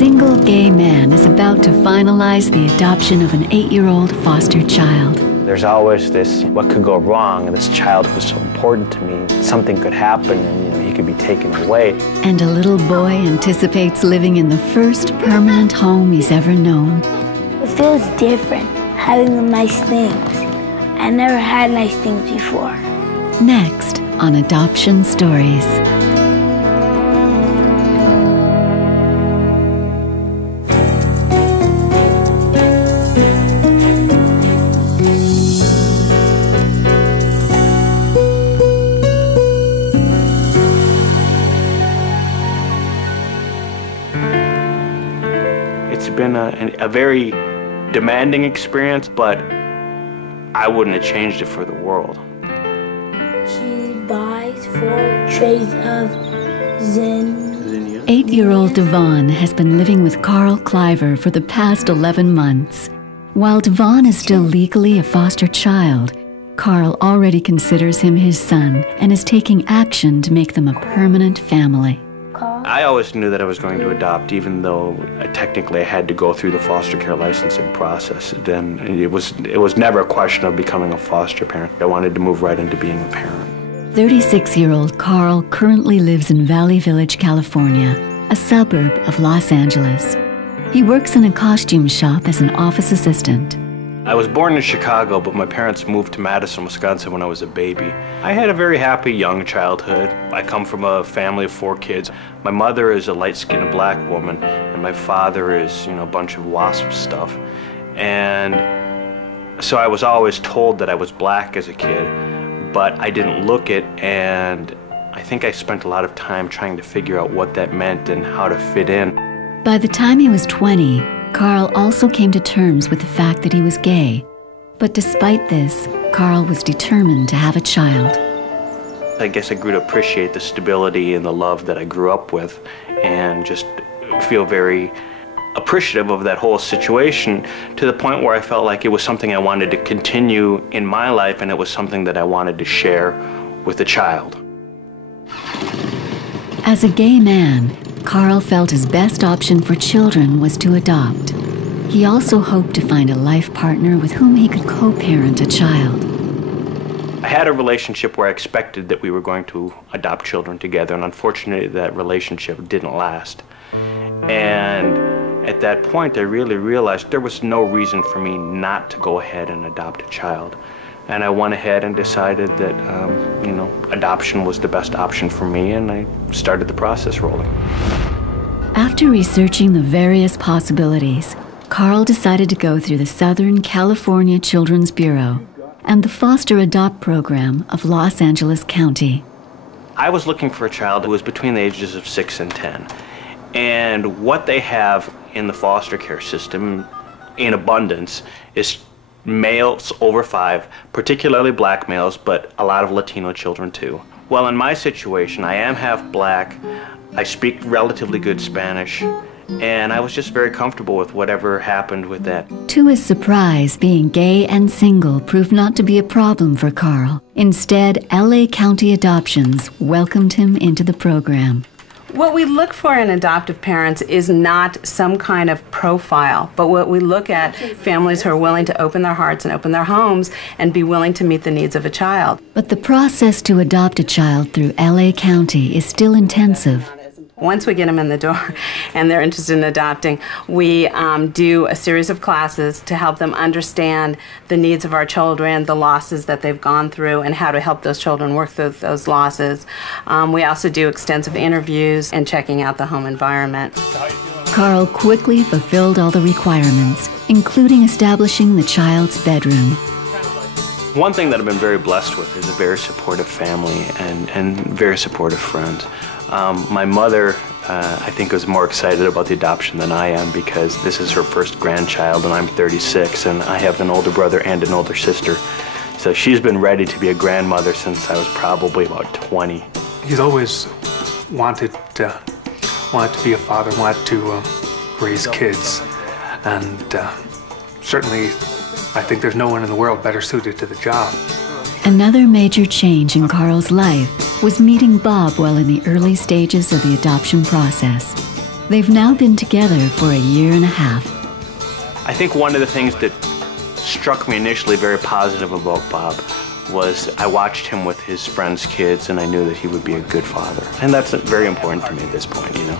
single gay man is about to finalize the adoption of an 8-year-old foster child. There's always this, what could go wrong? And this child was so important to me. Something could happen and he could be taken away. And a little boy anticipates living in the first permanent home he's ever known. It feels different, having the nice things. I never had nice things before. Next on Adoption Stories. It's been a very demanding experience, but I wouldn't have changed it for the world. She buys 4 trays of zinnia. 8-year-old Devon has been living with Carl Cliver for the past 11 months. While Devon is still legally a foster child, Carl already considers him his son and is taking action to make them a permanent family. I always knew that I was going to adopt, even though technically I had to go through the foster care licensing process. Then it was never a question of becoming a foster parent. I wanted to move right into being a parent. 36-year-old Carl currently lives in Valley Village, California, a suburb of Los Angeles. He works in a costume shop as an office assistant. I was born in Chicago, but my parents moved to Madison, Wisconsin when I was a baby. I had a very happy young childhood. I come from a family of 4 kids. My mother is a light-skinned black woman, and my father is, a bunch of WASP stuff. And so I was always told that I was black as a kid, but I didn't look it, and I think I spent a lot of time trying to figure out what that meant and how to fit in. By the time he was 20, Carl also came to terms with the fact that he was gay. But despite this, Carl was determined to have a child. I guess I grew to appreciate the stability and the love that I grew up with, and just feel very appreciative of that whole situation, to the point where I felt like it was something I wanted to continue in my life, and it was something that I wanted to share with a child. As a gay man, Carl felt his best option for children was to adopt. He also hoped to find a life partner with whom he could co-parent a child. I had a relationship where I expected that we were going to adopt children together, and unfortunately that relationship didn't last. And at that point I really realized there was no reason for me not to go ahead and adopt a child. And I went ahead and decided that, adoption was the best option for me, and I started the process rolling. After researching the various possibilities, Carl decided to go through the Southern California Children's Bureau and the Foster Adopt program of Los Angeles County. I was looking for a child who was between the ages of 6 and 10. And what they have in the foster care system in abundance is males over 5, particularly black males, but a lot of Latino children too. Well, in my situation, I am half black, I speak relatively good Spanish, and I was just very comfortable with whatever happened with that. To his surprise, being gay and single proved not to be a problem for Carl. Instead, LA County Adoptions welcomed him into the program. What we look for in adoptive parents is not some kind of profile, but what we look at families who are willing to open their hearts and open their homes and be willing to meet the needs of a child. But the process to adopt a child through LA County is still intensive. Once we get them in the door and they're interested in adopting, we do a series of classes to help them understand the needs of our children, the losses that they've gone through, and how to help those children work through those losses. We also do extensive interviews and checking out the home environment. Carl quickly fulfilled all the requirements, including establishing the child's bedroom. One thing that I've been very blessed with is a very supportive family and very supportive friends. My mother, I think, was more excited about the adoption than I am, because this is her first grandchild and I'm 36, and I have an older brother and an older sister. So she's been ready to be a grandmother since I was probably about 20. He's always wanted to be a father, wanted to raise kids, and certainly I think there's no one in the world better suited to the job. Another major change in Carl's life was meeting Bob while in the early stages of the adoption process. They've now been together for a year and a half. I think one of the things that struck me initially very positive about Bob was I watched him with his friends' kids, and I knew that he would be a good father. And that's very important to me at this point, you know.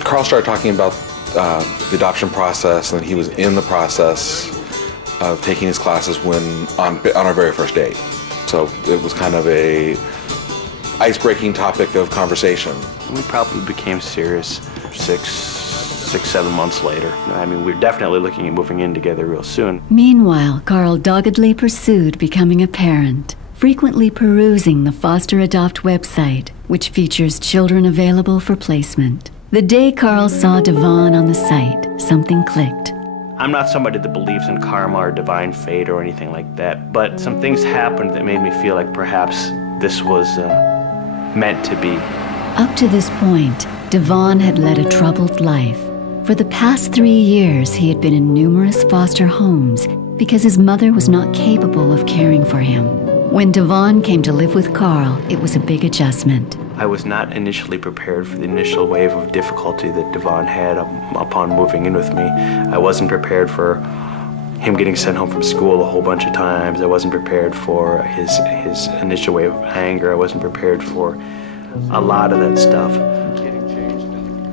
Carl started talking about the adoption process, and he was in the process of taking his classes on our very first date. So it was kind of a ice-breaking topic of conversation. We probably became serious six, 7 months later. I mean, we're definitely looking at moving in together real soon. Meanwhile, Carl doggedly pursued becoming a parent, frequently perusing the Foster Adopt website, which features children available for placement. The day Carl saw Devon on the site, something clicked. I'm not somebody that believes in karma or divine fate or anything like that, but some things happened that made me feel like perhaps this was meant to be. Up to this point, Devon had led a troubled life. For the past 3 years, he had been in numerous foster homes because his mother was not capable of caring for him. When Devon came to live with Carl, it was a big adjustment. I was not initially prepared for the initial wave of difficulty that Devon had upon moving in with me. I wasn't prepared for him getting sent home from school a whole bunch of times. I wasn't prepared for his initial wave of anger. I wasn't prepared for a lot of that stuff.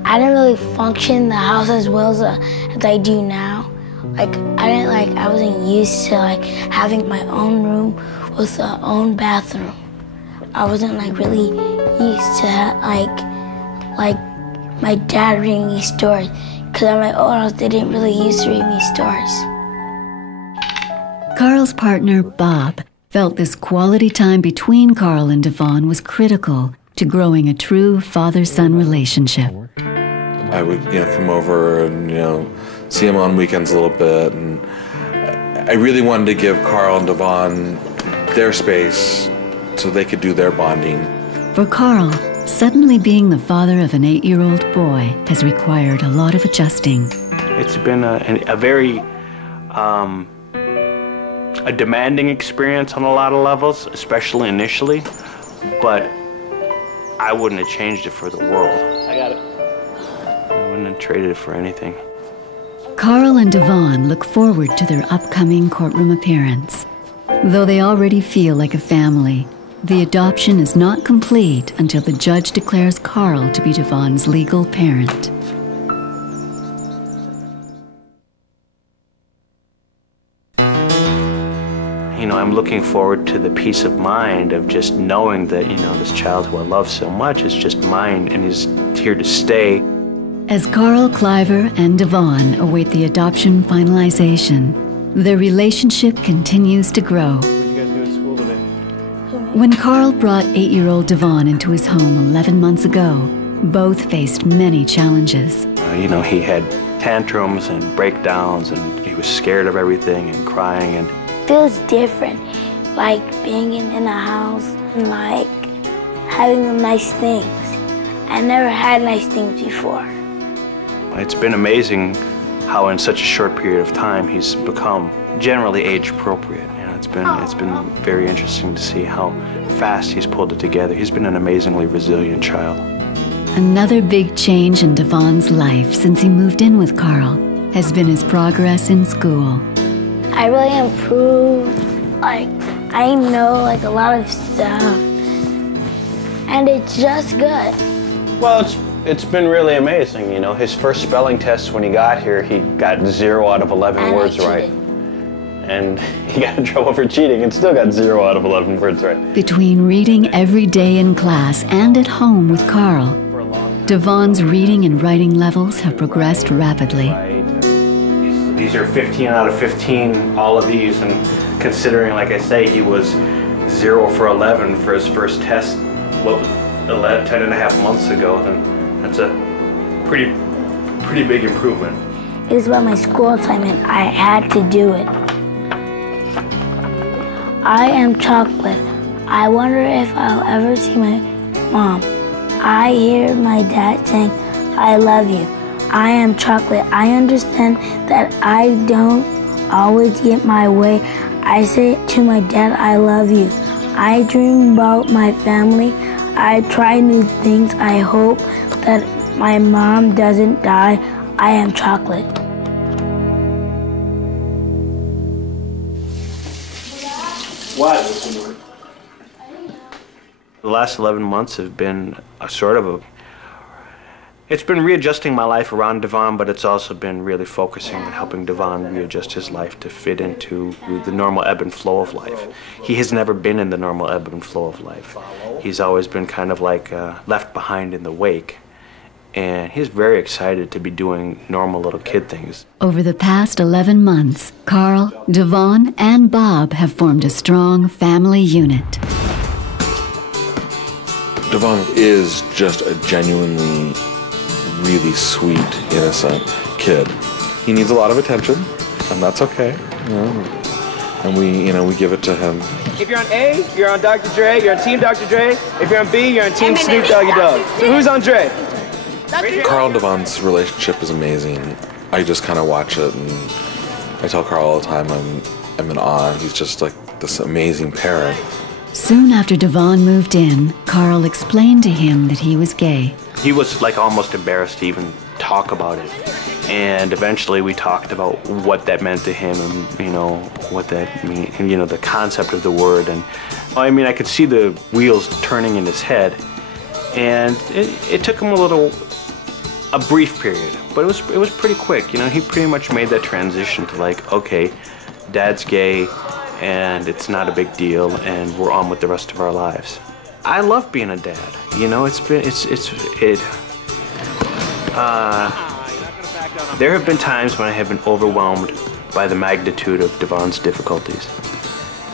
I didn't really function in the house as well as I do now. I wasn't used to having my own room with my own bathroom. I wasn't really used to my dad reading me stories, because at my old house they didn't really used to read me stories. Carl's partner, Bob, felt this quality time between Carl and Devon was critical to growing a true father-son relationship. I would, come over and, see him on weekends a little bit, and I really wanted to give Carl and Devon their space so they could do their bonding. For Carl, suddenly being the father of an 8-year-old boy has required a lot of adjusting. It's been a very a demanding experience on a lot of levels, especially initially, but I wouldn't have changed it for the world. I got it. I wouldn't have traded it for anything. Carl and Devon look forward to their upcoming courtroom appearance. Though they already feel like a family, the adoption is not complete until the judge declares Carl to be Devon's legal parent. I'm looking forward to the peace of mind of just knowing that, this child who I love so much is just mine and is here to stay. As Carl, Cliver, and Devon await the adoption finalization, their relationship continues to grow. What did you guys do at school today? When Carl brought 8-year-old Devon into his home 11 months ago, both faced many challenges. He had tantrums and breakdowns, and he was scared of everything and crying. And Feels different, like being in a house and having nice things. I never had nice things before. It's been amazing how in such a short period of time he's become generally age appropriate. It's been very interesting to see how fast he's pulled it together. He's been an amazingly resilient child. Another big change in Devon's life since he moved in with Carl has been his progress in school. I really improved. I know a lot of stuff, and it's just good. Well, it's been really amazing. His first spelling test when he got here, he got 0 out of 11 words right. And he got in trouble for cheating and still got 0 out of 11 words right. Between reading every day in class and at home with Carl, Devon's reading and writing levels have progressed rapidly. These are 15 out of 15, all of these, and considering, like I say, he was 0 for 11 for his first test, 10 and a half months ago, then that's a pretty big improvement. It was about my school assignment. I had to do it. I am chocolate. I wonder if I'll ever see my mom. I hear my dad saying, I love you. I am chocolate. I understand that I don't always get my way. I say to my dad, I love you. I dream about my family. I try new things. I hope that my mom doesn't die, I am chocolate. The last 11 months have been it's been readjusting my life around Devon, but it's also been really focusing on helping Devon readjust his life to fit into the normal ebb and flow of life. He has never been in the normal ebb and flow of life. He's always been kind of like left behind in the wake. And he's very excited to be doing normal little kid things. Over the past 11 months, Carl, Devon, and Bob have formed a strong family unit. Devon is just a genuinely really sweet, innocent kid. He needs a lot of attention, and that's okay. And we give it to him. If you're on A, you're on Dr. Dre, you're on Team Dr. Dre. If you're on B, you're on Team Snoop Doggy Dogg. So who's on Dre? Carl and Devon's relationship is amazing. I just kind of watch it, and I tell Carl all the time I'm in awe. He's just like this amazing parent. Soon after Devon moved in, Carl explained to him that he was gay. He was like almost embarrassed to even talk about it. And eventually we talked about what that meant to him and, what that meant, and, the concept of the word. And I mean, I could see the wheels turning in his head. And it took him a brief period, but it was pretty quick. He pretty much made that transition to like, okay, Dad's gay, and it's not a big deal, and we're on with the rest of our lives. I love being a dad. There have been times when I have been overwhelmed by the magnitude of Devon's difficulties.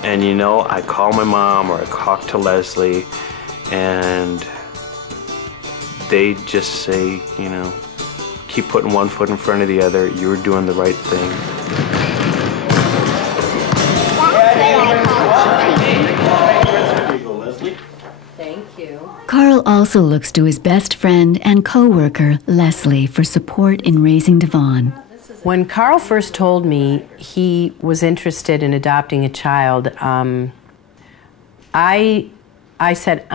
And I call my mom or I talk to Leslie, and they just say, keep putting one foot in front of the other. You're doing the right thing. Thank you. Carl also looks to his best friend and co-worker, Leslie, for support in raising Devon. When Carl first told me he was interested in adopting a child, I said,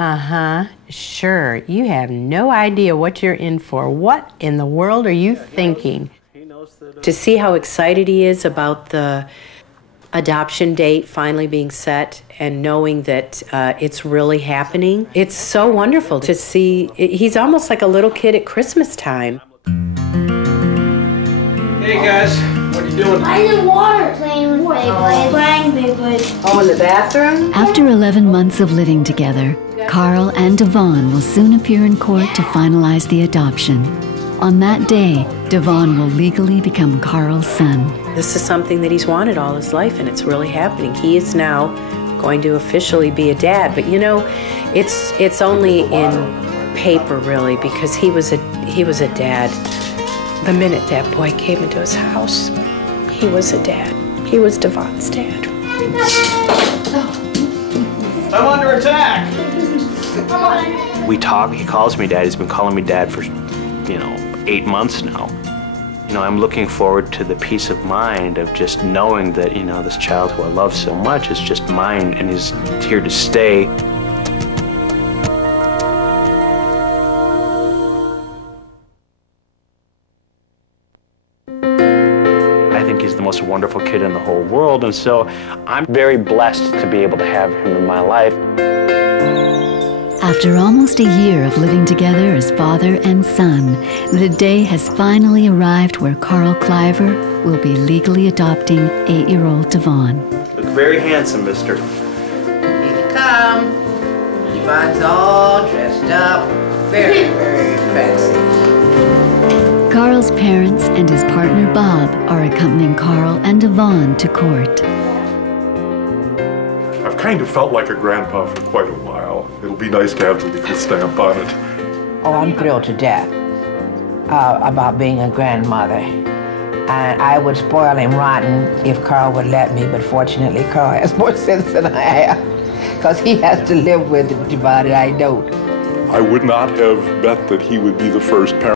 sure. You have no idea what you're in for. What in the world are you thinking? To see how excited he is about the adoption date finally being set and knowing that it's really happening. It's so wonderful to see. He's almost like a little kid at Christmas time. Hey guys, what are you doing? I need water. Playing with Beyblades. Playing Beyblades. Oh, in the bathroom? After 11 months of living together, Carl and Devon will soon appear in court to finalize the adoption. On that day, Devon will legally become Carl's son. This is something that he's wanted all his life, and it's really happening. He is now going to officially be a dad, but it's only in paper really, because he was a dad. The minute that boy came into his house, he was a dad. He was Devon's dad. I'm under attack! We talk, he calls me Dad. He's been calling me Dad for, 8 months now. I'm looking forward to the peace of mind of just knowing that, this child who I love so much is just mine and is here to stay. I think he's the most wonderful kid in the whole world, and so I'm very blessed to be able to have him in my life. After almost a year of living together as father and son, the day has finally arrived where Carl Cliver will be legally adopting 8-year-old Devon. Look very handsome, mister. Here you come. Devon's all dressed up. Very, very fancy. Carl's parents and his partner Bob are accompanying Carl and Devon to court. I've kind of felt like a grandpa for quite a while. It'll be nice to have the legal stamp on it. Oh, I'm thrilled to death about being a grandmother. And I would spoil him rotten if Carl would let me, but fortunately Carl has more sense than I have, because he has to live with Devon and I don't. I would not have bet that he would be the first parent